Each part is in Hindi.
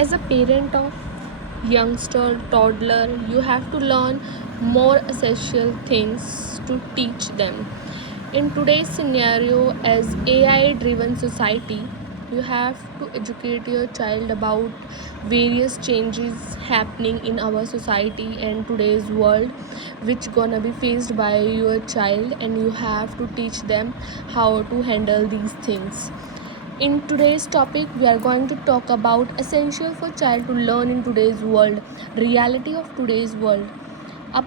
As a parent of youngster, toddler, you have to learn more essential things to teach them. In today's scenario, as AI driven society, you have to educate your child about various changes happening in our society and today's world, which gonna be faced by your child, and you have to teach them how to handle these things. In today's topic, we are going to talk about essential for child to learn in today's world, reality of today's world. अब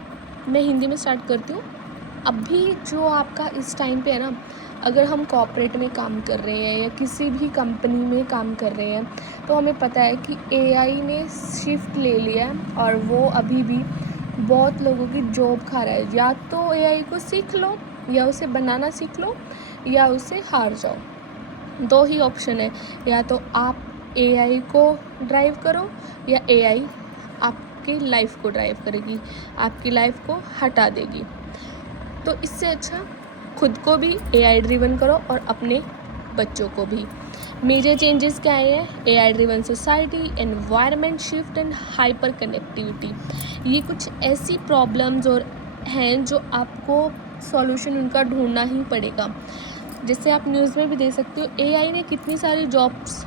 मैं हिंदी में स्टार्ट करती हूँ. अभी जो आपका इस टाइम पे है ना, अगर हम कॉर्पोरेट में काम कर रहे हैं या किसी भी कंपनी में काम कर रहे हैं, तो हमें पता है कि एआई ने शिफ्ट ले लिया है और वो अभी भी बहुत लोगों की जॉब खा रहा है. या तो एआई को सीख लो, या उसे बनाना सीख लो, या उसे हार जाओ. दो ही ऑप्शन है, या तो आप एआई को ड्राइव करो या एआई आपकी लाइफ को ड्राइव करेगी, आपकी लाइफ को हटा देगी. तो इससे अच्छा खुद को भी एआई ड्रिवन करो और अपने बच्चों को भी. मेजर चेंजेस क्या है? AI driven society, environment shift and hyper connectivity. ये कुछ ऐसी प्रॉब्लम्स और हैं जो आपको सॉल्यूशन उनका ढूंढना ही पड़ेगा. जैसे आप न्यूज़ में भी देख सकते हो, एआई ने कितनी सारी जॉब्स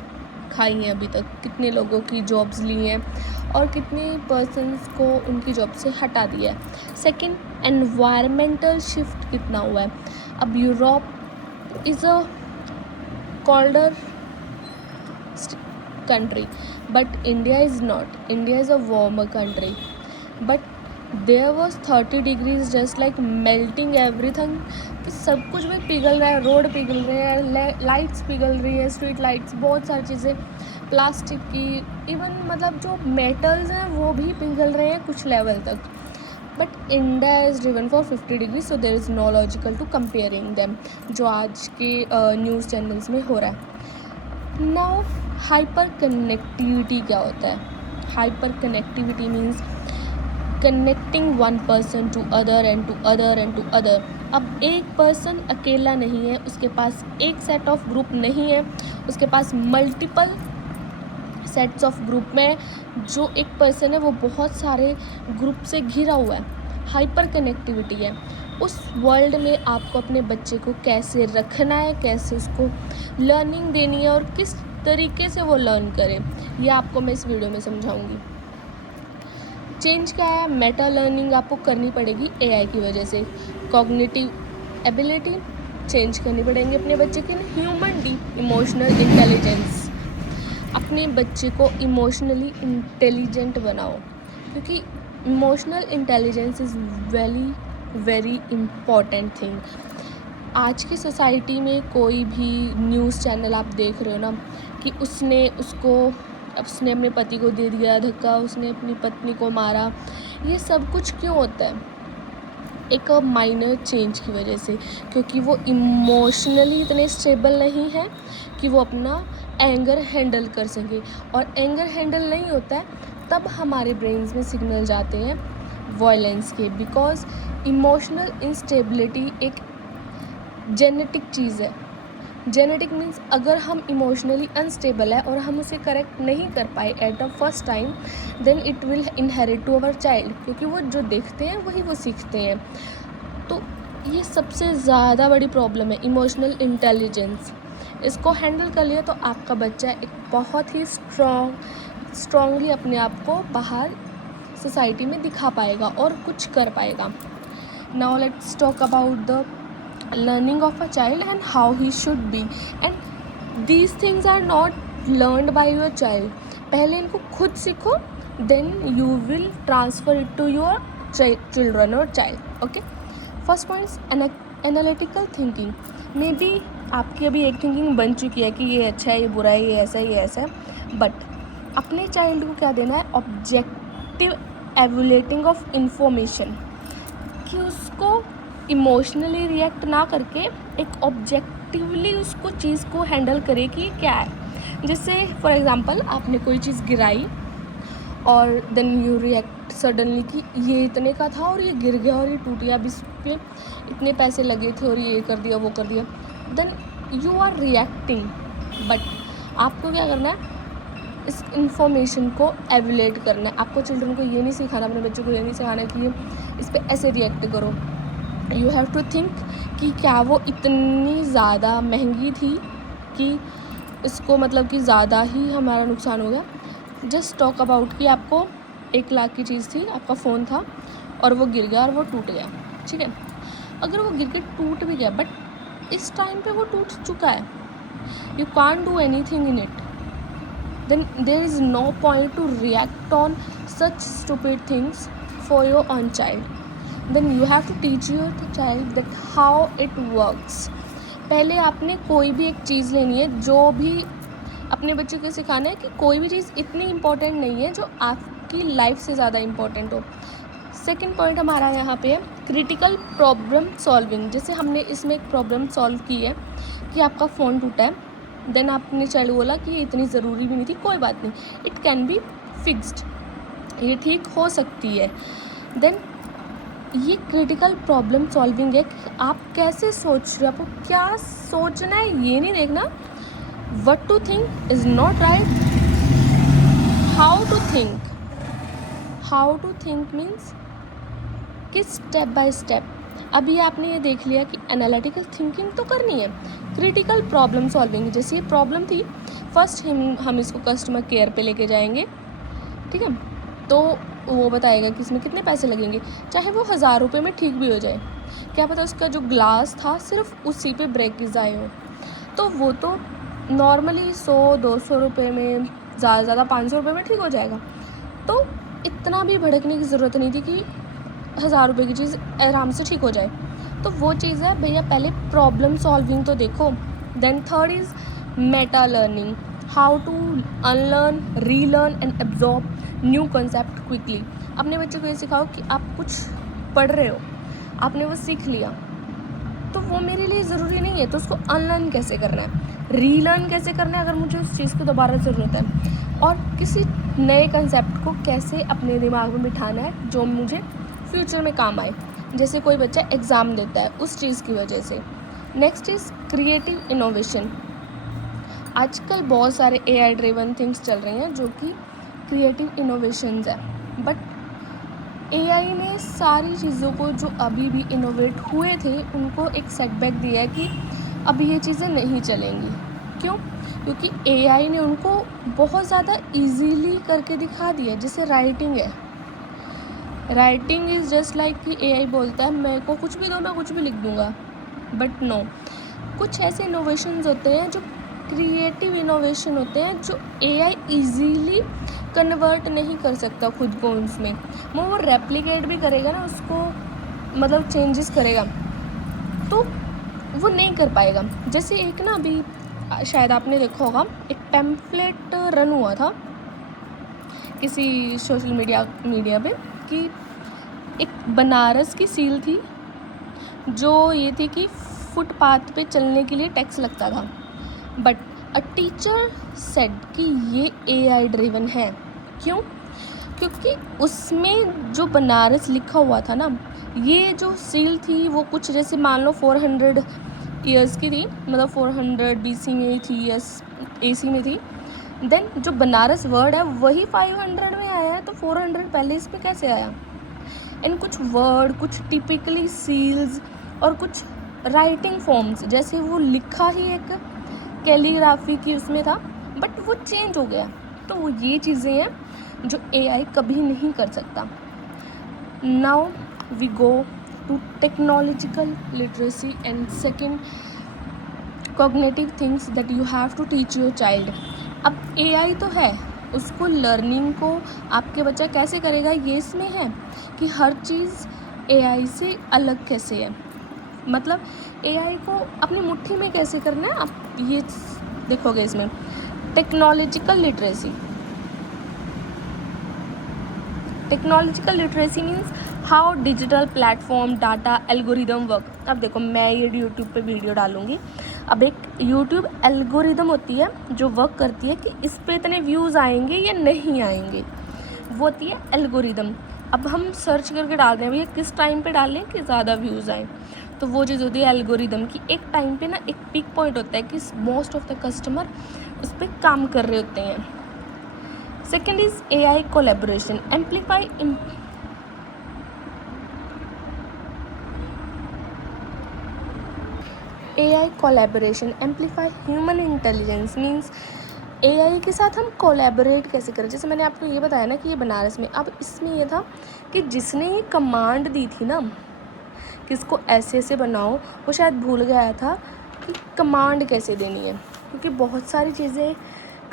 खाई हैं अभी तक, कितने लोगों की जॉब्स ली हैं और कितने पर्सन्स को उनकी जॉब से हटा दिया है. सेकंड, एनवायरमेंटल शिफ्ट कितना हुआ है. अब Europe is a colder country, but India is not. India is a warmer country, but there was 30 degrees, just like melting everything. कि सब कुछ में पिघल रहा है, रोड पिघल रहे हैं, लाइट्स पिघल रही है, स्ट्रीट लाइट्स, बहुत सारी चीज़ें, प्लास्टिक की, इवन मतलब जो मेटल्स हैं वो भी पिघल रहे हैं कुछ लेवल तक. But India is driven for 50 degree, so there is no logical to comparing them, जो आज के न्यूज़ चैनल्स में हो रहा है. नाउ हाइपर कनेक्टिविटी क्या होता है? Hyper connectivity means connecting one person to other and to other and to other. अब एक पर्सन अकेला नहीं है, उसके पास एक सेट ऑफ ग्रुप नहीं है, उसके पास मल्टीपल सेट्स ऑफ ग्रुप में जो एक पर्सन है वो बहुत सारे ग्रुप से घिरा हुआ है. हाइपर कनेक्टिविटी है. उस वर्ल्ड में आपको अपने बच्चे को कैसे रखना है, कैसे उसको लर्निंग देनी है और किस तरीके से वो लर्न करे, ये आपको मैं इस वीडियो में समझाऊंगी. चेंज क्या है? मेटा लर्निंग आपको करनी पड़ेगी एआई की वजह से. कॉग्निटिव एबिलिटी चेंज करनी पड़ेगी अपने बच्चे की. ह्यूमन डी इमोशनल इंटेलिजेंस, अपने बच्चे को इमोशनली इंटेलिजेंट बनाओ, क्योंकि emotional intelligence is very important thing. आज की सोसाइटी में कोई भी न्यूज़ चैनल आप देख रहे हो ना, कि उसने अपने पति को दे दिया धक्का, उसने अपनी पत्नी को मारा, ये सब कुछ क्यों होता है? एक माइनर चेंज की वजह से, क्योंकि वो इमोशनली इतने स्टेबल नहीं है कि वो अपना एंगर हैंडल कर सके. और एंगर हैंडल नहीं होता है तब हमारे ब्रेन्स में सिग्नल जाते हैं वायलेंस के, बिकॉज इमोशनल इंस्टेबिलिटी एक जेनेटिक चीज़ है. जेनेटिक मीन्स अगर हम इमोशनली अनस्टेबल है और हम उसे करेक्ट नहीं कर पाए at the first time, then it will inherit to our child, क्योंकि वो जो देखते हैं वही वो सीखते हैं. तो ये सबसे ज़्यादा बड़ी प्रॉब्लम है, इमोशनल इंटेलिजेंस. इसको हैंडल कर लिया तो आपका बच्चा एक बहुत ही स्ट्रॉन्गली अपने आप को बाहर सोसाइटी में दिखा पाएगा और कुछ कर पाएगा. Now let's talk about the learning of a child and how he should be, and these things are not learned by your child. पहले इनको खुद सीखो, then you will transfer it to your children or child. okay, first point is analytical thinking. May be आपकी अभी एक थिंकिंग बन चुकी है कि ये अच्छा है, ये बुरा है, ये ऐसा है, ये ऐसा है, बट अपने चाइल्ड को क्या देना है? ऑब्जेक्टिव एवुलेटिंग ऑफ इंफॉर्मेशन, कि उसको इमोशनली रिएक्ट ना करके एक ऑब्जेक्टिवली उसको चीज़ को हैंडल करे कि क्या है. जैसे फॉर एग्जांपल आपने कोई चीज़ गिराई और देन यू रिएक्ट सडनली कि ये इतने का था और ये गिर गया और ये टूट गया, अब इस पर इतने पैसे लगे थे और ये कर दिया वो कर दिया, then you are reacting. But आपको क्या करना है? इस इंफॉर्मेशन को एवेलेट करना है। आपको चिल्ड्रन को ये नहीं सिखाना, अपने बच्चों को ये नहीं सिखाना कि ये इस पर ऐसे रिएक्ट करो। यू हैव टू थिंक कि क्या वो इतनी ज़्यादा महंगी थी कि इसको मतलब कि ज़्यादा ही हमारा नुकसान हो गया। जस्ट टॉक अबाउट कि आपको 1 लाख की चीज़ थी, आपका फ़ोन था और वो गिर गया और वो टूट गया, ठीक है। अगर वो गिर के टूट भी गया, बट इस टाइम पे वो टूट चुका है, you can't do anything in it, then there is no point to react on such stupid things for your own child. Then you have to teach your child that how it works. पहले आपने कोई भी एक चीज़ लेनी है, जो भी अपने बच्चों को सिखाना है कि कोई भी चीज़ इतनी इम्पोर्टेंट नहीं है जो आपकी लाइफ से ज़्यादा इम्पोर्टेंट हो। सेकेंड पॉइंट हमारा यहाँ पे है क्रिटिकल प्रॉब्लम सॉल्विंग। जैसे हमने इसमें एक प्रॉब्लम सॉल्व की है कि आपका फ़ोन टूटा है, देन आपने चाइल्ड बोला कि ये इतनी ज़रूरी भी नहीं थी, कोई बात नहीं, इट कैन बी फिक्स्ड, ये ठीक हो सकती है। देन ये क्रिटिकल प्रॉब्लम सॉल्विंग है कि आप कैसे सोच रहे हो, आपको क्या सोचना है, ये नहीं देखना। What to think is not right, how to think means कि स्टेप बाय स्टेप। अभी आपने ये देख लिया कि एनालिटिकल थिंकिंग तो करनी है, क्रिटिकल प्रॉब्लम सॉल्विंग। जैसे ये प्रॉब्लम थी, फर्स्ट हम इसको कस्टमर केयर पे लेके जाएंगे, ठीक है, तो वो बताएगा कि इसमें कितने पैसे लगेंगे, चाहे वो 1000 रुपये में ठीक भी हो जाए, क्या पता उसका जो ग्लास था सिर्फ उसी पे ब्रेकेज आए हो, तो वो तो नॉर्मली 100-200 रुपये में, ज़्यादा से ज़्यादा 500 रुपये में ठीक हो जाएगा। तो इतना भी भड़कने की ज़रूरत नहीं थी कि 1000 रुपये की चीज़ आराम से ठीक हो जाए। तो वो चीज़ है भैया, पहले प्रॉब्लम सॉल्विंग तो देखो। Then third is meta learning, how to unlearn, relearn and absorb new concept quickly. अपने बच्चों को ये सिखाओ कि आप कुछ पढ़ रहे हो, आपने वो सीख लिया, तो वो मेरे लिए ज़रूरी नहीं है, तो उसको अनलर्न कैसे करना है, रीलर्न कैसे करना है अगर मुझे उस चीज़ की दोबारा ज़रूरत है, और किसी नए कंसेप्ट को कैसे अपने दिमाग में बिठाना है जो मुझे फ्यूचर में काम आए। जैसे कोई बच्चा एग्ज़ाम देता है उस चीज़ की वजह से। Next is creative innovation. आजकल बहुत सारे AI ड्रिवन थिंग्स चल रही हैं जो कि क्रिएटिव इनोवेशंस है, बट AI ने सारी चीज़ों को जो अभी भी इनोवेट हुए थे उनको एक सेटबैक दिया है कि अभी ये चीज़ें नहीं चलेंगी। क्यों? क्योंकि AI ने उनको बहुत ज़्यादा इजीली करके दिखा दिया। जैसे राइटिंग है, राइटिंग इज़ जस्ट लाइक कि AI बोलता है मेरे को कुछ भी दो, मैं कुछ भी लिख दूँगा, बट नो, कुछ ऐसे इनोवेशंस होते हैं जो क्रिएटिव इनोवेशन होते हैं जो AI इजीली कन्वर्ट नहीं कर सकता खुद को उसमें। वो रेप्लिकेट भी करेगा ना, उसको मतलब चेंजेस करेगा, तो वो नहीं कर पाएगा। जैसे एक ना अभी शायद आपने देखा होगा, एक पैम्फलेट रन हुआ था किसी सोशल मीडिया पे कि एक बनारस की सील थी जो ये थी कि फुटपाथ पे चलने के लिए टैक्स लगता था, बट अ टीचर सेड कि ये AI ड्रिवन है। क्यों? क्योंकि उसमें जो बनारस लिखा हुआ था ना, ये जो सील थी वो कुछ जैसे मान लो 400 ईयर्स की थी, मतलब 400 BC में थी या AC में थी। देन जो बनारस वर्ड है वही 500 में आया है, तो 400 पहले इस पे कैसे आया? एंड कुछ वर्ड, कुछ टिपिकली सील्स और कुछ राइटिंग फॉर्म्स, जैसे वो लिखा ही एक कैलीग्राफी की उसमें था, बट वो चेंज हो गया। तो वो ये चीज़ें हैं जो AI कभी नहीं कर सकता। Now we go to technological literacy and second cognitive things that you have to teach your child. अब AI तो है, उसको लर्निंग को आपके बच्चा कैसे करेगा ये इसमें है कि हर चीज़ AI से अलग कैसे है, मतलब AI को अपनी मुट्ठी में कैसे करना है, आप ये देखोगे इसमें। Technological literacy means how digital platform, data, algorithm work. अब देखो मैं ये यूट्यूब पे वीडियो डालूँगी, अब एक यूट्यूब एल्गोरिदम होती है जो वर्क करती है कि इस पे इतने व्यूज़ आएंगे या नहीं आएंगे, वो होती है एल्गोरिदम। अब हम सर्च करके डालते हैं भैया किस टाइम पे डालें कि ज़्यादा व्यूज़ आएँ, तो वो चीज़ होती है एल्गोरिदम की। एक टाइम पे ना एक पीक पॉइंट होता है कि मोस्ट ऑफ द कस्टमर उस पर काम कर रहे होते हैं, Second is AI collaboration. AI collaboration amplify human intelligence means AI के साथ हम कोलैबोरेट कैसे करें. जैसे मैंने आपको ये बताया ना कि ये बनारस में, अब इसमें ये था कि जिसने ये कमांड दी थी ना कि इसको ऐसे ऐसे बनाओ, वो शायद भूल गया था कि कमांड कैसे देनी है, क्योंकि बहुत सारी चीज़ें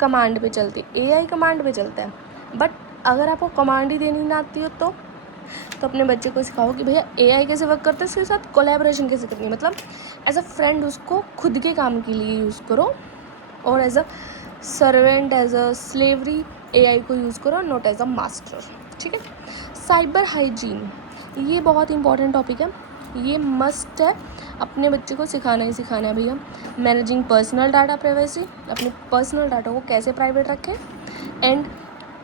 कमांड पे चलती, AI कमांड पे चलता है. बट अगर आपको कमांड ही देनी ना आती हो तो अपने बच्चे को सिखाओ कि भैया AI कैसे वर्क करता है, उसके साथ कोलैबोरेशन कैसे करनी है. मतलब एज अ फ्रेंड उसको खुद के काम के लिए यूज़ करो, और as a servant, as a slavery AI को यूज़ करो, नॉट एज अ मास्टर. ठीक है. साइबर हाइजीन, ये बहुत इंपॉर्टेंट टॉपिक है, ये मस्ट है, अपने बच्चे को सिखाना ही सिखाना है भैया. मैनेजिंग पर्सनल डाटा प्राइवेसी, अपने पर्सनल डाटा को कैसे प्राइवेट रखें. एंड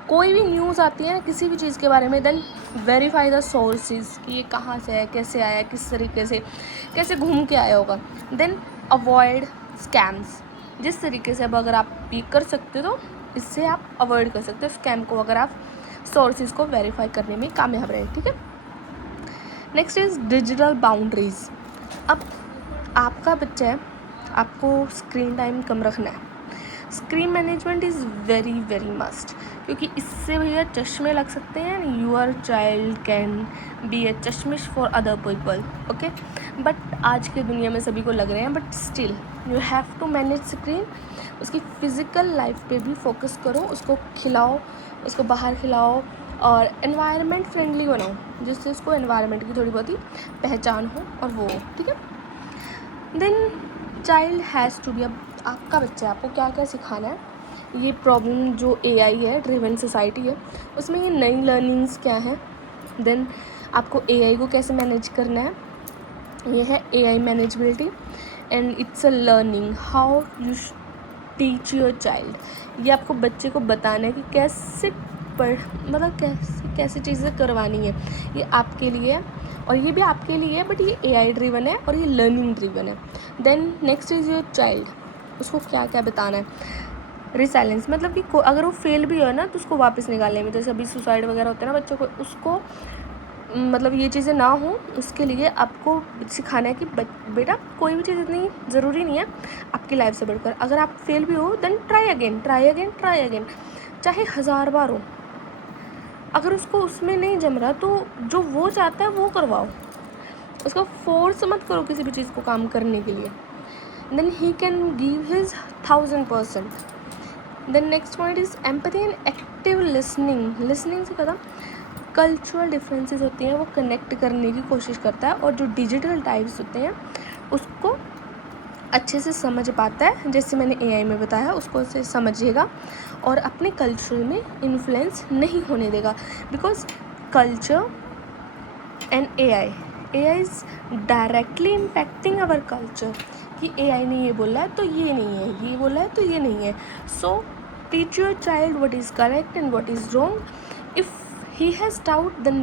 कोई भी न्यूज़ आती है ना किसी भी चीज़ के बारे में, देन वेरीफाई द सोर्सेज कि ये कहाँ से है, कैसे आया, किस तरीके से, कैसे घूम के आया होगा. Then avoid scams. जिस तरीके से अब अगर आप ये कर सकते हो तो इससे आप अवॉइड कर सकते हो स्कैम को, अगर आप सोर्सेज को वेरीफाई करने में कामयाब रहे. ठीक है. Next is digital boundaries. अब आपका बच्चा है, आपको स्क्रीन टाइम कम रखना है. Screen management is very very must, क्योंकि इससे भैया चश्मे लग सकते हैं. Your child can be a चश्मिश for other people. Okay. But आज के दुनिया में सभी को लग रहे हैं, but still you have to manage screen. उसकी फ़िज़िकल लाइफ पे भी फोकस करो, उसको खिलाओ, उसको बाहर खिलाओ, और एनवायरनमेंट फ्रेंडली बनाओ, जिससे उसको एनवायरनमेंट की थोड़ी बहुत ही पहचान हो और वो. ठीक है. Then child has to be, अब आपका बच्चा है, आपको क्या क्या सिखाना है. ये प्रॉब्लम जो AI है, ड्रिवन सोसाइटी है, उसमें ये नई लर्निंग्स क्या है. देन आपको AI को कैसे मैनेज करना है, ये है AI manageability. And it's a learning how you teach your child. ये आपको बच्चे को बताना है कि कैसे मतलब कैसे चीज़ें करवानी है. ये आपके लिए है, और ये भी आपके लिए है, बट ये AI ड्रिवन है और ये लर्निंग ड्रिवन है. Then next is your child, उसको क्या क्या बताना है. रिसाइलेंस, मतलब कि अगर वो फेल भी हो ना तो उसको वापस निकालने में, जैसे अभी सुसाइड वगैरह होते हैं ना बच्चों को, उसको मतलब ये चीज़ें ना हो, उसके लिए आपको सिखाना है कि बेटा कोई भी चीज़ इतनी ज़रूरी नहीं है आपकी लाइफ से बढ़कर. अगर आप फेल भी हो then try again, try again, try again, चाहे 1000 बार हो. अगर उसको उसमें नहीं जम रहा तो जो वो चाहता है वो करवाओ, उसको फोर्स मत करो किसी भी चीज़ को काम करने के लिए. Then he can give his 1000%. Then next point is empathy and active listening. Listening से ख़त्म, कल्चरल डिफरेंसेस होती हैं वो कनेक्ट करने की कोशिश करता है, और जो डिजिटल टाइप्स होते हैं उसको अच्छे से समझ पाता है. जैसे मैंने AI में बताया, उसको उससे समझेगा और अपने कल्चर में इन्फ्लुएंस नहीं होने देगा. Because culture and AI is directly impacting our culture. कि AI ने ये बोला है तो ये नहीं है, ये बोला है तो ये नहीं है. So teach your child what is correct and what is wrong. If he has doubt, then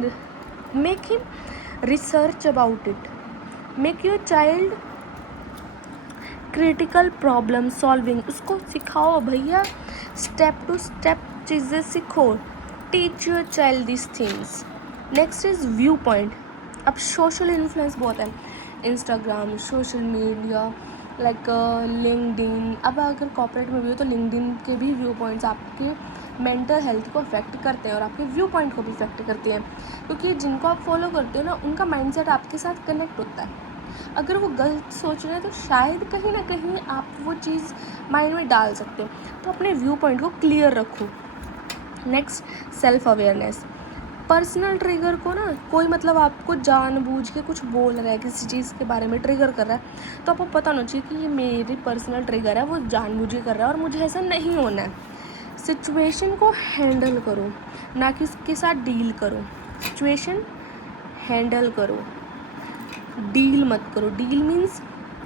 make him research about it. Make your child critical problem solving. उसको सिखाओ भैया, स्टेप टू स्टेप चीज़ें सीखो. Teach your child this things. Next is view point. अब सोशल इन्फ्लुएंस बहुत है, Instagram, social media, like LinkedIn. अब अगर कॉर्पोरेट में भी हो तो लिंक्डइन के भी व्यू पॉइंट्स आपके मेंटल हेल्थ को अफेक्ट करते हैं और आपके व्यू पॉइंट को भी अफेक्ट करते हैं, क्योंकि जिनको आप फॉलो करते हो ना उनका माइंडसेट आपके साथ कनेक्ट होता है. अगर वो गलत सोच रहे हैं तो शायद कहीं ना कहीं आप वो चीज़ माइंड में डाल सकते हो. तो अपने व्यू पॉइंट को क्लियर रखो. Next, self awareness. Personal trigger को ना, कोई मतलब आपको जानबूझ के कुछ बोल रहा है, किसी चीज़ के बारे में ट्रिगर कर रहा है, तो आपको पता होना चाहिए कि ये मेरी पर्सनल ट्रिगर है, वो जानबूझ के कर रहा है और मुझे ऐसा नहीं होना है. सिचुएशन को हैंडल करो, ना कि उसके साथ डील करो. सिचुएशन हैंडल करो, डील मत करो. डील मीन्स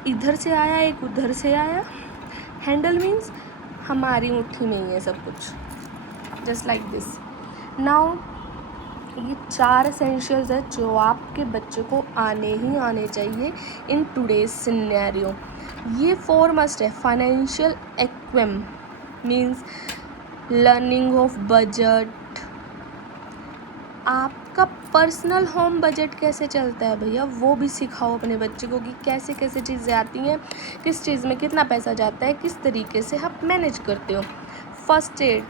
इधर से आया एक उधर से आया. हैंडल मीन्स हमारी मुट्ठी में ही है सब कुछ, जस्ट लाइक दिस. नाउ ये 4 एसेंशियल्स है जो आपके बच्चे को आने ही आने चाहिए इन टुडेज सिनेरियो. ये 4 मस्ट है. Financial acumen means learning of budget. आपका पर्सनल होम बजट कैसे चलता है भैया, वो भी सिखाओ अपने बच्चे को कि कैसे कैसे चीज़ें आती हैं, किस चीज़ में कितना पैसा जाता है, किस तरीके से आप मैनेज करते हो। फर्स्ट एड,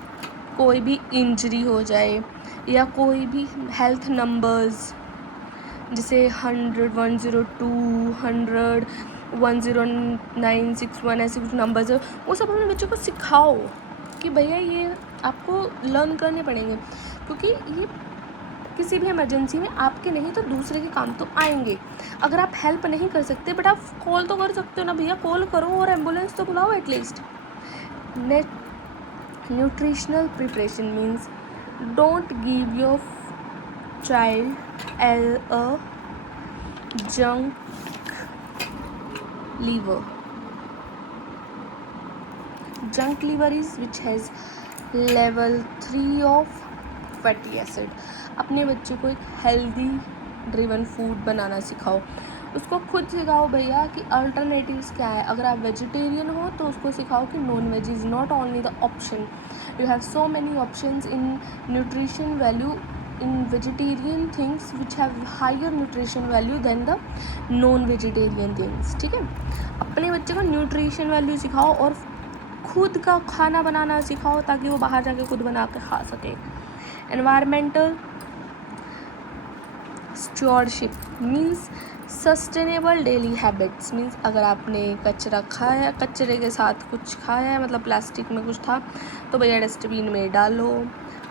कोई भी इंजरी हो जाए या कोई भी हेल्थ नंबर्स जैसे 100 102 100 10961 ऐसे कुछ नंबर्स है, वो सब अपने बच्चों को सिखाओ कि भैया ये आपको लर्न करने पड़ेंगे, क्योंकि ये किसी भी इमरजेंसी में आपके नहीं तो दूसरे के काम तो आएंगे। अगर आप हेल्प नहीं कर सकते बट आप कॉल तो कर सकते हो ना भैया, कॉल करो और एम्बुलेंस तो बुलाओ at least. Nutritional preparation means don't give your child a junk liver. Junk liver is which has level 3 of fatty acid. अपने बच्चे को एक हेल्दी ड्रिवन फूड बनाना सिखाओ, उसको खुद सिखाओ भैया कि अल्टरनेटिव्स क्या है। अगर आप वेजिटेरियन हो तो उसको सिखाओ कि non veg is not only the option, you have so many options in nutrition value in vegetarian things which have higher nutrition value than the non vegetarian things। ठीक है, अपने बच्चे को न्यूट्रिशन वैल्यू सिखाओ और खुद का खाना बनाना सिखाओ ताकि वो बाहर जाके खुद बना के खा सके। Environmental stewardship means sustainable daily habits means अगर आपने कचरा खाया, कचरे के साथ कुछ खाया है, मतलब प्लास्टिक में कुछ था तो भैया डस्टबिन में डालो,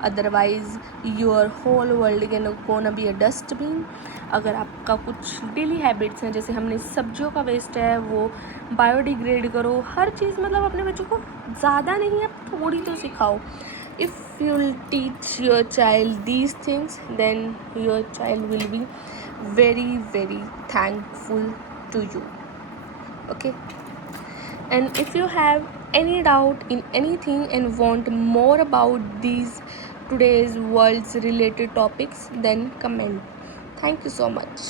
otherwise your whole world can gonna be a dustbin. अगर आपका कुछ डेली हैबिट्स हैं, जैसे हमने सब्जियों का वेस्ट है वो बायोडिग्रेड करो, हर चीज़ मतलब अपने बच्चों को ज़्यादा नहीं आप थोड़ी तो सिखाओ। If you'll teach your child these things, then your child will be very very thankful to you. Okay, and if you have any doubt in anything and want more about these today's world's related topics, then comment. Thank you so much.